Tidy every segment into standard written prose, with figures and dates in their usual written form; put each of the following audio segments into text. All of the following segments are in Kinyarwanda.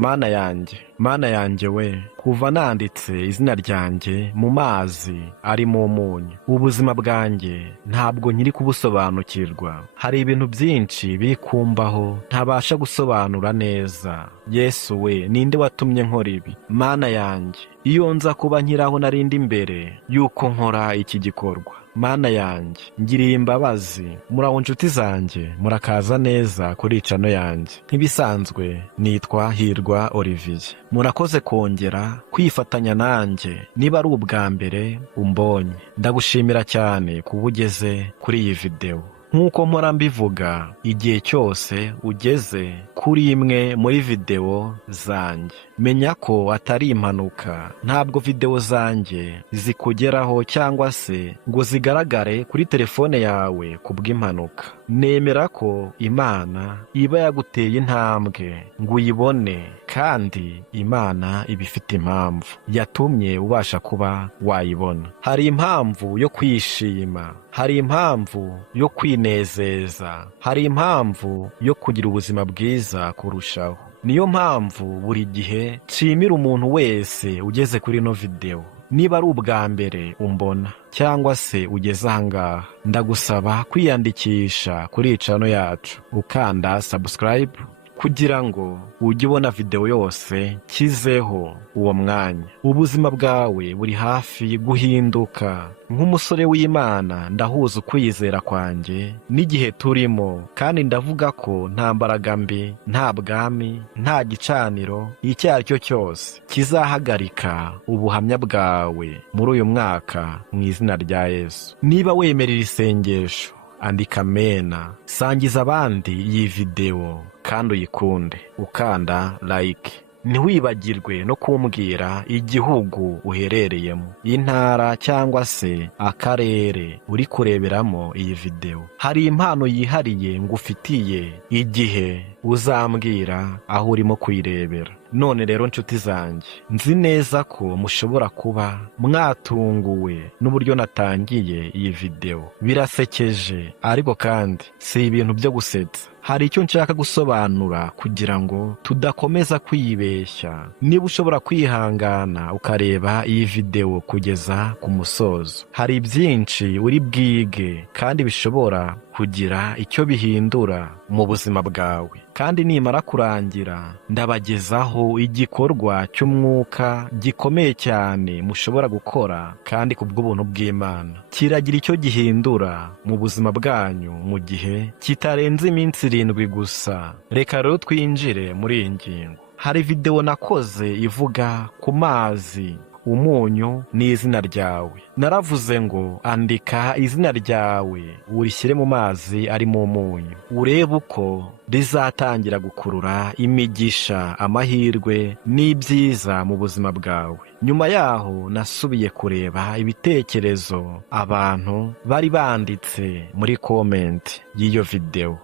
Mana yanjye we, kuva nanditse izina ryanjye mu mazi arimo umunyu, ubuzima bwanjye ntabwo nkiri kubusobanukirwa. Hari ibintu byinshi biri kumbaho ntabasha gusobanura neza. Yesu we, ninde watumye nkora ibi? Mana yanjye, iyo nza kuba nkiraho narindi imbere yuko nkora iki gikorwa. Mana yanjye, ngiriye imbabazi. Muraho nshuti zanjye, murakaza neza kuri cano yanjye. Nk'ibisanzwe nitwa Hirwa Olivier. Murakoze kongera kwifatanya nanjye niba ari ubwa mbere umbonye. Ndagushimira cyane kuba ugeze kuri iyi video. Nk'uko mpora mbivuga, igihe cyose ugeze kuri imwe muri video zanjye, menya ko atari impanuka. Ntabwo video zanjye zikugeraho cyangwa se ngo zigaragare kuri telefone yawe kubw'impanuka. Nemera ko Imana iba yaguteye intambwe ngo uyibone, kandi Imana iba ifite impamvu yatumye ubasha kuba wayibona. Hari impamvu yo kwishima, hari impamvu yo kwinezeza, hari impamvu yo kugira ubuzima bwiza kurushaho. Niyo mpamvu buri gihe nshimira umuntu wese ugeze kuri ino video. Niba ari ubwa mbere umbona cyangwa se ugeze ahangaha, ndagusaba kwiyandikisha kuri channel yacu ukanda subscribe kugira ngo ujye ubona video yose kizeho uwo mwanya. Ubuzima bwawe buri hafi guhinduka. Nk'umusore w'Imana ndahuza ukwizera kwanjye n'igihe turimo, kandi ndavuga ko nta mbaraga mbi, nta bwami, nta gicaniro icyo ari cyo cyose kizahagarika ubuhamya bwawe muri uyu mwaka mu izina rya Yesu. Niba wemerera isengesho, andika amena, sangiza abandi iyi video kandi uyikunde, ukanda like. Ntiwibagirwe no kumbwira igihugu uherereyemo, intara cyangwa se akarere uri kureberamo iyi video. Hari impano yihariye ngufitiye igihe uzambwira aho urimo kuyirebera. None rero nshuti zanjye, nzi neza ko mushobora kuba mwatunguwe n'uburyo natangiye iyi video. Birasekeje, ariko kandi si ibintu byo gusetsa. Hari icyo nshaka gusobanura kugira ngo tudakomeza kwibeshya. Niba ushobora kwihangana ukareba iyi video kugeza ku musozo, hari byinshi uri bwige kandi bishobora kugira icyo bihindura mu buzima bwawe. Kandi nimara kurangira, ndabagezaho igikorwa cy'umwuka gikomeye cyane mushobora gukora, kandi kubw'ubuntu bw'Imana kiragira icyo gihindura mu buzima bwanyu mu gihe kitarenze iminsi 7 gusa. Reka rero twinjire muri iyi ngingo. Hari video nakoze ivuga ku mazi, umunyu n'izina ryawe. Naravuze ngo andika izina ryawe urishyire mu mazi arimo umunyu, urebe uko rizatangira gukurura imigisha, amahirwe n'ibyiza mu buzima bwawe. Nyuma yaho nasubiye kureba ibitekerezo abantu bari banditse muri comment y'iyo video.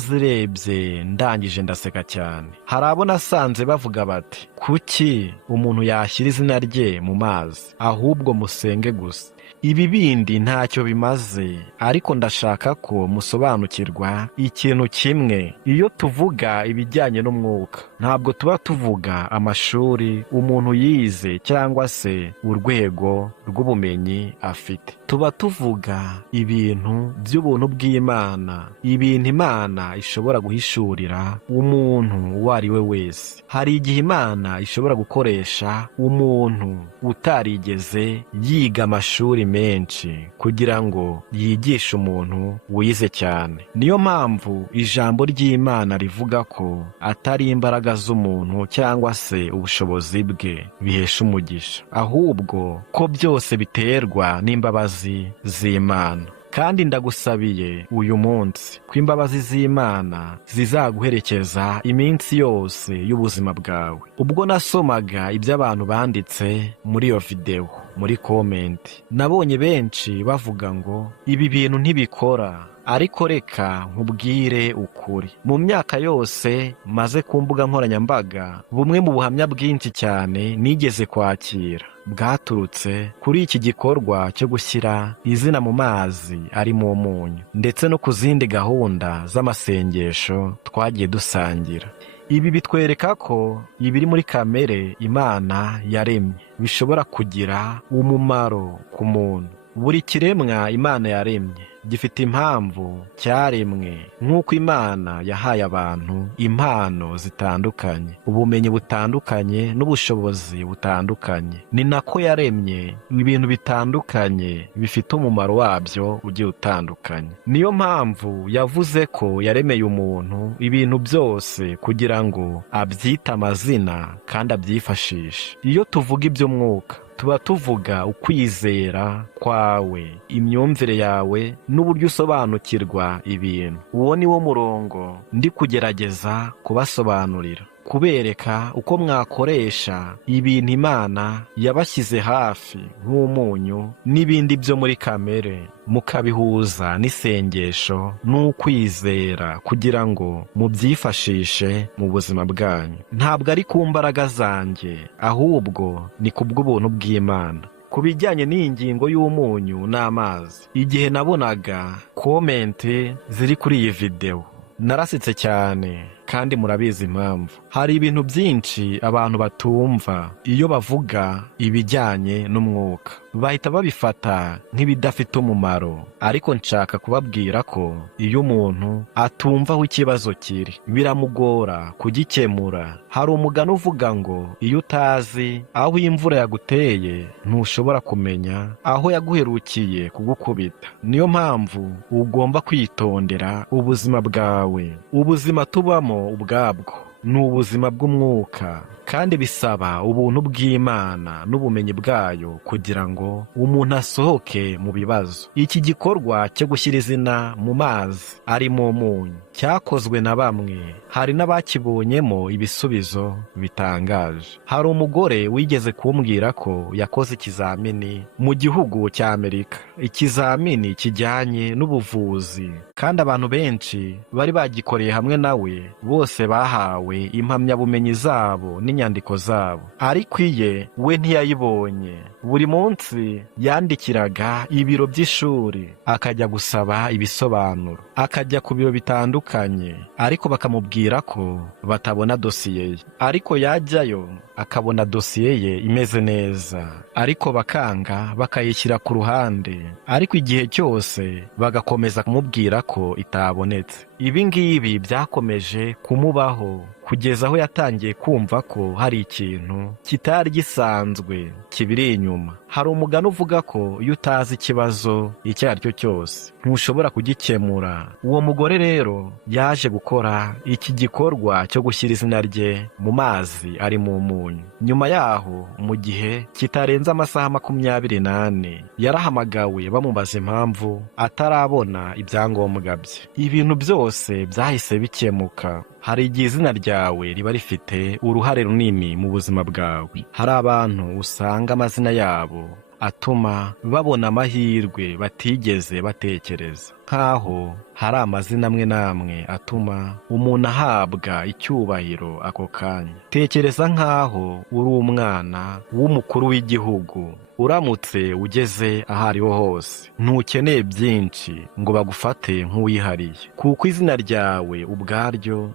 Narazirebye ndangije ndaseka cyane. Hari abo nasanze bavuga bati, kuki umuntu yashyira izina rye mu mazi? Ahubwo musenge gusa. Ibi bindi ntacyo bimaze, ariko ndashaka ko musobanukirwa ikintu kimwe. Iyo tuvuga ibijyanye n'umwuka, ntabwo tuba tuvuga amashuri umuntu yize cyangwa se urwego rw'ubumenyi afite. Tuba tuvuga ibintu by'ubuntu bw'Imana, ibintu Imana ishobora guhishurira umuntu uwo ari we wese. Hari igihe Imana ishobora gukoresha umuntu utarigeze yiga amashuri menshi kugira ngo yigishe umuntu wize cyane. Niyo mpamvu ijambo ry'Imana rivuga ko atari imbaraga z'umuntu cyangwa se ubushobozi bwe bihesha umugisha, ahubwo ko byose biterwa n'imbabazi z'Imana. Kandi ndagusabiye uyu munsi ko imbabazi z'Imana zizaguherekeza iminsi yose y'ubuzima bwawe. Ubwo nasomaga ibyo abantu banditse muri iyo video muri comment, nabonye benshi bavuga ngo ibi bintu ntibikora. Ariko reka nkubwire ukuri. Mu myaka yose maze ku mbuga nkoranyambaga, bumwe mu buhamya bwinshi cyane nigeze kwakira bwaturutse kuri iki gikorwa cyo gushyira izina mu mazi arimo umunyu, ndetse no ku zindi gahunda z'amasengesho twagiye dusangira. Ibi bitwereka ko ibiri muri kamere Imana yaremye bishobora kugira umumaro ku muntu. Buri kiremwa Imana yaremye gifite impamvu cyaremwe, nk'uko Imana yahaye abantu impano zitandukanye, ubumenyi butandukanye n'ubushobozi butandukanye. Ni nako yaremye ibintu bitandukanye bifite umumaro wabyo ugiye utandukanye. Niyo mpamvu yavuze ko yaremeye umuntu ibintu byose kugira ngo abyite amazina kandi abyifashishe. Iyo tuvuga iby'umwuka tuba tuvuga ukwizera kwawe, imyumvire yawe n'uburyo usobanukirwa ibintu. Uwo ni wo murongo ndi kugerageza kubasobanurira, kubereka uko mwakoresha ibintu Imana yabashyize hafi nk'umunyu n'ibindi byo muri kamere, mukabihuza n'isengesho n'ukwizera kugira ngo mubyifashishe mu buzima bwanyu. Ntabwo ari ku mbaraga zanjye, ahubwo ni ku bw'ubuntu bw'Imana. Ku bijyanye n'iyi ngingo y'umunyu n'amazi, igihe nabonaga komenti ziri kuri iyi videwo narasetse cyane, kandi murabizi impamvu. Hari ibintu byinshi abantu batumva iyo bavuga ibijyanye n'umwuka, bahita babifata nk'ibidafite umumaro. Ariko nshaka kubabwira ko iyo umuntu atumva aho ikibazo kiri, biramugora kugikemura. Hari umugani uvuga ngo iyo utazi aho imvura yaguteye ntushobora kumenya aho yaguherukiye kugukubita. Niyo mpamvu ugomba kwitondera ubuzima bwawe. Ubuzima tubamo ubwabwo ni ubuzima bw'umwuka, kandi bisaba ubuntu bw'Imana n'ubumenyi bwayo kugira ngo umuntu asohoke mu bibazo. Iki gikorwa cyo gushyira izina mu mazi arimo umunyu cyakozwe na bamwe, hari n'abakibonyemo ibisubizo bitangaje. Hari umugore wigeze kumbwira ko yakoze ikizamini mu gihugu cya Amerika, ikizamini kijyanye n'ubuvuzi, kandi abantu benshi bari bagikoreye hamwe nawe bose bahawe impamyabumenyi zabo n'inyandiko zabo, ariko iye we ntiyayibonye. Buri munsi yandikiraga ibiro by'ishuri akajya gusaba ibisobanuro, akajya ku biro bitandukanye, ariko bakamubwira ko batabona dosiye ye. Ariko yajyayo akabona dosiye ye imeze neza, ariko bakanga bakayishyira ku ruhande, ariko igihe cyose bagakomeza kumubwira ko itabonetse. Ibi ngibi byakomeje kumubaho kugeza aho yatangiye kumva ko hari ikintu kitari gisanzwe kibiri inyuma. Hari umugani uvuga ko iyo utazi ikibazo icyo ari cyo cyose ntushobora kugikemura. Uwo mugore rero yaje gukora iki gikorwa cyo gushyira izina rye mu mazi ari mu munyu. Nyuma yaho, mu gihe kitarenze amasaha 24, yarahamagawe bamubaza impamvu atarabona ibyangombwa bye. Ibintu byose byahise bikemuka. Hari igihe izina ryawe riba rifite uruhare runini mu buzima bwawe. Hari abantu usanga amazina yabo atuma babona amahirwe batigeze batekereza, nk'aho hari amazina amwe n'amwe atuma umuntu ahabwa icyubahiro ako kanya. Tekereza nk'aho uri umwana w'umukuru w'igihugu, uramutse ugeze aho ariho hose ntukeneye byinshi ngo bagufate nk'uwihariye, kuko izina ryawe ubwaryo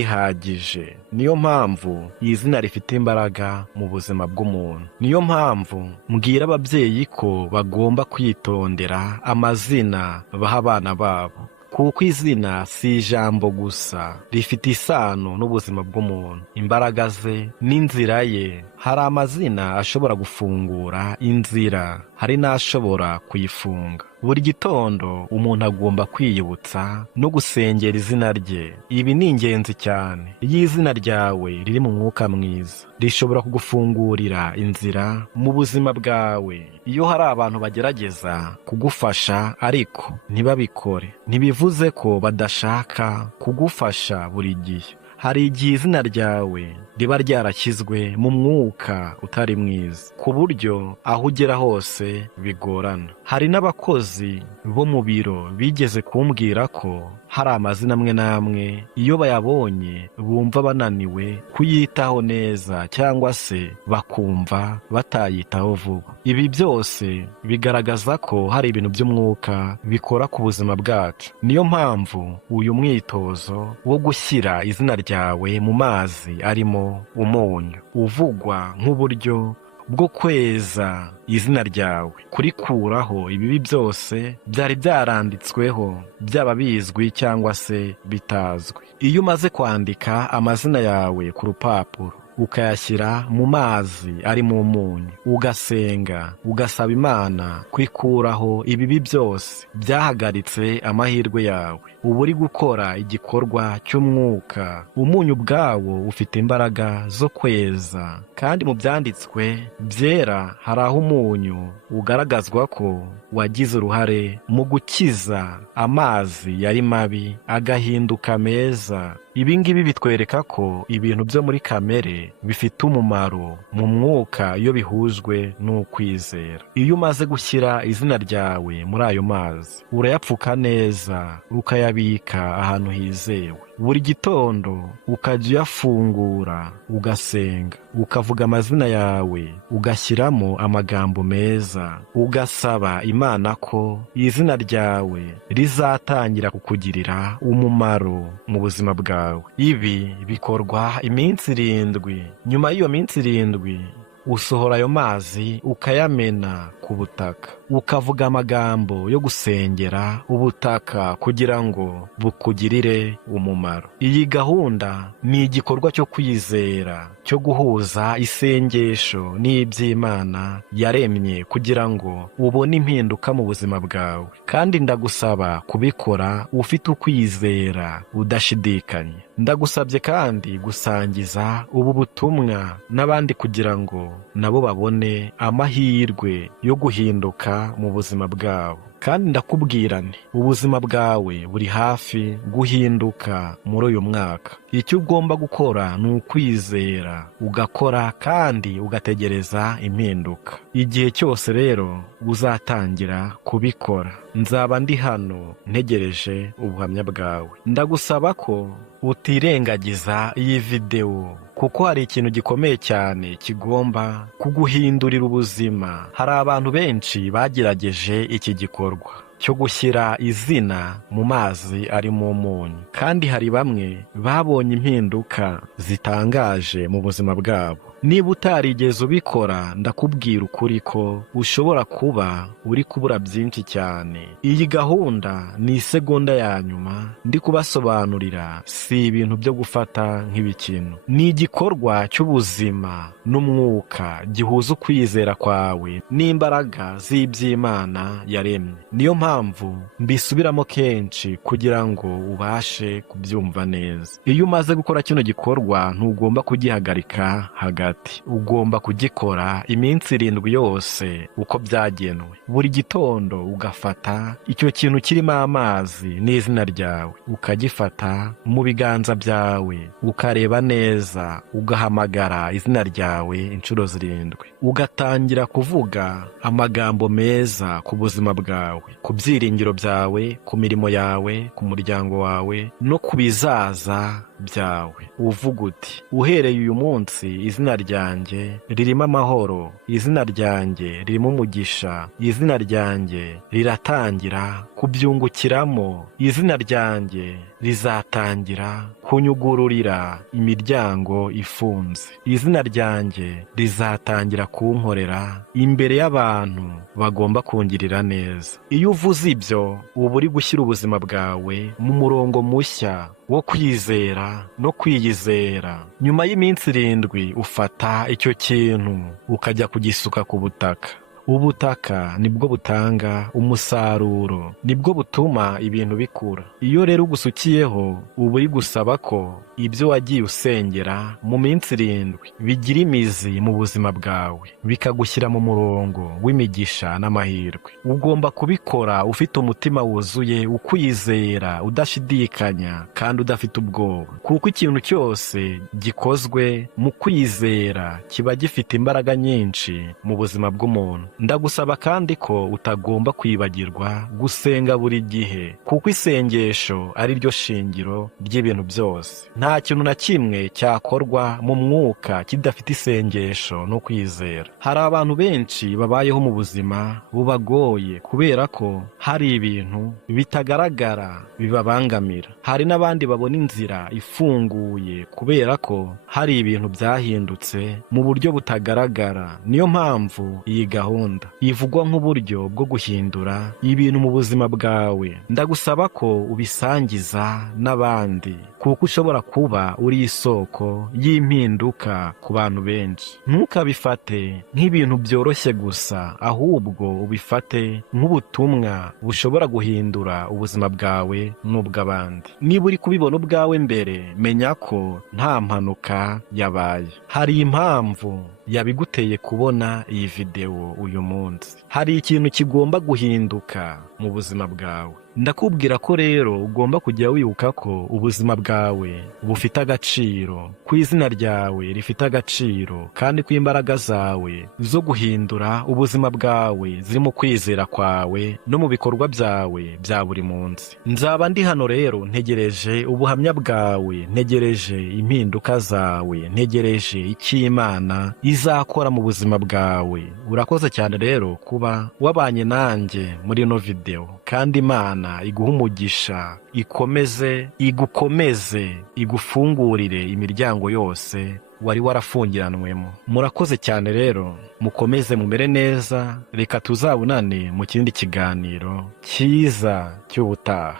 ririhagije. Niyo mpamvu izina rifite imbaraga mu buzima bw'umuntu. Niyo mpamvu mbwira ababyeyi ko bagomba kwitondera amazina baha abana babo, kuko izina si ijambo gusa, rifite isano n'ubuzima bw'umuntu, imbaraga ze n'inzira ye. Hari amazina ashobora gufungura inzira, hari n'ashobora kuyifunga. Buri gitondo umuntu agomba kwiyibutsa no gusengera izina rye. Ibi ni ingenzi cyane. Iyo izina ryawe riri mu mwuka mwiza, rishobora kugufungurira inzira mu buzima bwawe. Iyo hari abantu bagerageza kugufasha ariko ntibabikore, ntibivuze ko badashaka kugufasha buri gihe. Hari igihe izina ryawe riba ryarashyizwe mu mwuka utari mwiza, ku buryo aho ugera hose bigorana. Hari n'abakozi bo mu biro bigeze kumbwira ko hari amazina amwe n'amwe iyo bayabonye bumva bananiwe kuyitaho neza cyangwa se bakumva batayitaho vuba. Ibi byose bigaragaza ko hari ibintu by'umwuka bikora ku buzima bwacu. Niyo mpamvu uyu mwitozo wo gushyira izina ryawe mu mazi arimo umunyu uvugwa nk'uburyo bwo kweza izina ryawe, kurikuraho ibibi byose byari byaranditsweho, byaba bizwi cyangwa se bitazwi. Iyo umaze kwandika amazina yawe ku rupapuro ukayashyira mu mazi ari mu munyu, ugasenga, ugasaba Imana kwikuraho ibibi byose byahagaritse amahirwe yawe, uba uri gukora igikorwa cy'umwuka. Umunyu ubwawo ufite imbaraga zo kweza, kandi mu byanditswe byera hari aho umunyu ugaragazwa ko wagize uruhare mu gukiza amazi yari mabi agahinduka meza. Ibi ngibi bitwereka ko ibintu byo muri kamere bifite umumaro mu mwuka iyo bihujwe n'ukwizera. Iyo umaze gushyira izina ryawe muri ayo mazi, urayapfuka neza, ukayabika ahantu hizewe. Buri gitondo ukajya uyafungura, ugasenga, ukavuga amazina yawe, ugashyiramo amagambo meza, ugasaba Imana ko izina ryawe rizatangira kukugirira umumaro mu buzima bwawe. Ibi bikorwa iminsi 7. Nyuma y'iyo minsi 7 usohora ayo mazi ukayamena ku butaka, ukavuga amagambo yo gusengera ubutaka kugira ngo bukugirire umumaro. Iyi gahunda ni igikorwa cyo kwizera, cyo guhuza isengesho n'iby'Imana yaremye kugira ngo ubone impinduka mu buzima bwawe. Kandi ndagusaba kubikora ufite ukwizera udashidikanya. Ndagusabye kandi gusangiza ubu butumwa n'abandi kugira ngo nabo babone amahirwe yo guhinduka mu buzima bwabo. Kandi ndakubwira nti ubuzima bwawe buri hafi guhinduka muri uyu mwaka. Icyo ugomba gukora ni ukwizera, ugakora kandi ugategereza impinduka. Igihe cyose rero uzatangira kubikora, nzaba ndi hano ntegereje ubuhamya bwawe. Ndagusaba ko utirengagiza iyi videwo, kuko hari ikintu gikomeye cyane kigomba kuguhindurira ubuzima. Hari abantu benshi bagerageje iki gikorwa cyo gushyira izina mu mazi arimo umunyu, kandi hari bamwe babonye impinduka zitangaje mu buzima bwabo. Niba utarigeze ubikora, ndakubwira ukuri ko ushobora kuba uri kubura byinshi cyane. Iyi gahunda ni isegonda ya nyuma ndi kubasobanurira, si ibintu byo gufata nk'ibikino. Ni igikorwa cy'ubuzima n'umwuka gihuza ukwizera kwawe n'imbaraga z'iby'Imana yaremye. Niyo mpamvu mbisubiramo kenshi kugira ngo ubashe kubyumva neza. Iyo umaze gukora kino gikorwa ntugomba kugihagarika hagati, ugomba kugikora iminsi 7 yose uko byagenwe. Buri gitondo ugafata icyo kintu kirimo amazi n'izina ryawe, ukagifata mu biganza byawe, ukareba neza, ugahamagara izina ryawe inshuro 7, ugatangira kuvuga amagambo meza ku buzima bwawe, ku byiringiro byawe, ku mirimo yawe, ku muryango wawe no ku bizaza byawe. Uvuga uti uhereye uyu munsi izina ryanjye ririmo amahoro, izina ryanjye ririmo umugisha, izina ryanjye riratangira kubyungukiramo, izina ryanjye rizatangira kunyugururira imiryango ifunze, izina ryanjye rizatangira kunkorera imbere y'abantu bagomba kungirira neza. Iyo uvuze ibyo uba uri gushyira ubuzima bwawe mu murongo mushya wo kwizera no kwiyizera. Nyuma y'iminsi 7 ufata icyo kintu ukajya kugisuka ku butaka. Ubutaka nibwo butanga umusaruro, nibwo butuma ibintu bikura. Iyo rero ugusukiyeho uba uri gusaba ko ibyo wagiye usengera mu minsi 7 bigira imizi mu buzima bwawe, bikagushyira mu murongo w'imigisha n'amahirwe. Ugomba kubikora ufite umutima wuzuye, ukwizera, udashidikanya kandi udafite ubwoba, kuko ikintu cyose gikozwe mu kwizera kiba gifite imbaraga nyinshi mu buzima bw'umuntu. Ndagusaba kandi ko utagomba kwibagirwa gusenga buri gihe, kuko isengesho ari ryo shingiro ry'ibintu byose. Nta kintu na kimwe cyakorwa mu mwuka kidafite isengesho no kwizera. Hari abantu benshi babayeho mu buzima bubagoye kubera ko hari ibintu bitagaragara bibabangamira. Hari n'abandi babona inzira ifunguye kubera ko hari ibintu byahindutse mu buryo butagaragara. Niyo mpamvu iyi gahunda ivugwa nk'uburyo bwo guhindura ibintu mu buzima bwawe. Ndagusaba ko ubisangiza n'abandi, kuko ushobora kuba uri isoko y'impinduka ku bantu benshi. Ntukabifate nk'ibintu byoroshye gusa, ahubwo ubifate nk'ubutumwa bushobora guhindura ubuzima bwawe n'ubw'abandi. Niba uri kubibona ubwawe mbere, menya ko nta mpanuka yabaye. Hari impamvu yabiguteye kubona iyi video uyu munsi. Hari ikintu kigomba guhinduka mu buzima bwawe. Ndakubwira ko rero ugomba kujya wibuka ko ubuzima bwawe bufite agaciro, ku izina ryawe rifite agaciro, kandi ko imbaraga zawe zo guhindura ubuzima bwawe ziri mu kwizera kwawe no mu bikorwa byawe bya buri munsi. Nzaba ndi hano rero ntegereje ubuhamya bwawe, ntegereje impinduka zawe, ntegereje icyo Imana izakora mu buzima bwawe. Urakoze cyane rero kuba wabanye nanjye muri ino video, kandi Imana iguha umugisha, ikomeze igukomeze, igufungurire imiryango yose wari warafungiranwemo. Murakoze cyane rero, mukomeze mumere neza. Reka tuzabonane mu kindi kiganiro cyiza cy'ubutaha.